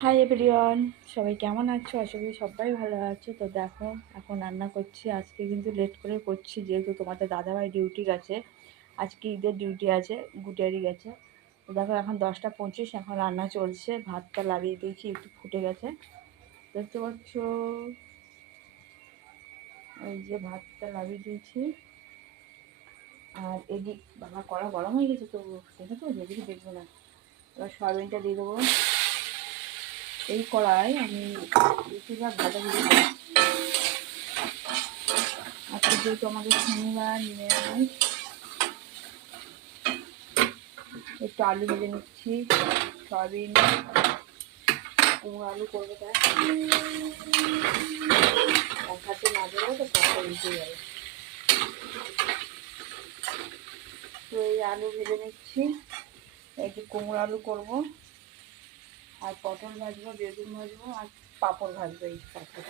Hi everyone, সবাই কেমন আছো? আশা করি সবাই ভালো আছো। তো দেখো, এখন রান্না করছি। আজকে কিন্তু লেট করে করছি, যেহেতু তোমাদের দাদাভাই ডিউটি গেছে। আজকে ঈদের ডিউটি আছে, গুটিয়ারি গেছে। তো দেখো, এখন 10টা 25, এখন রান্না চলছে। ভাতটা লাগিয়ে দিয়েছি, একটু ফুটে গেছে, দেখতে পাচ্ছ। এই যে ভাতটা লাগিয়ে দিয়েছি। আর এদিক বাবা কড়া গরম হয়ে গেছে, তো দেখো তো, যেদিকে দেখবো না। এবার সয়াবিনটা দিয়ে দেবো। এই কড়াই আমি বেশিরভাগ ভাজা ভুজি করি। আজকে যেহেতু আমাদের শনিবার নিরামিষ, একটু আলু ভেজে নিচ্ছি। সয়াবিন কুমড়ো আলু করবো, তাই এক হাতে না দেবো তো কড়াটা উল্টে যাবে। তো এই আলু ভেজে নিচ্ছি। এই যে কুমড়ো আলু করবো, আর পটল ভাজবো, বেগুন ভাজবো, আর পাঁপড় ভাজবো। এই পাঁপড়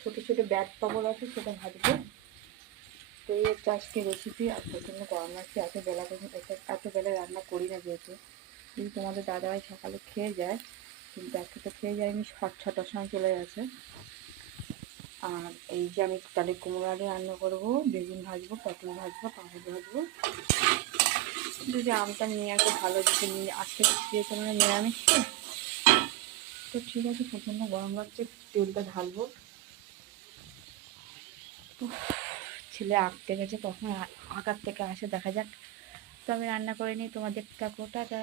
ছোটো ছোটো ব্যাট পাঁপড় আছে, সেটা ভাজবো। তো এই হচ্ছে আজকে রেসিপি। আর প্রচণ্ড গরম লাগছে, এত বেলা রান্না করি না, যেহেতু কিন্তু তোমাদের দাদাভাই সকালে খেয়ে যায়, কিন্তু আজকে তো খেয়ে যায়নি, 6টার সময় চলে গেছে। আর এই যে আমি তাহলে কুমড়ো আলু রান্না করবো, বেগুন ভাজবো, পটল ভাজবো, পাঁপড় ভাজবো। যদি আমটা নিয়ে আসে ভালো, যদি নিয়ে আজকে যেহেতু আমরা নিরামিষ, তো ঠিক আছে। প্রচণ্ড গরম লাগছে, তেলটা ঢালবো। ছেলে আঁকতে গেছে, কখন আঁকার থেকে আসে দেখা যাক। তো আমি রান্না করে নিই, তোমাদের টাটা।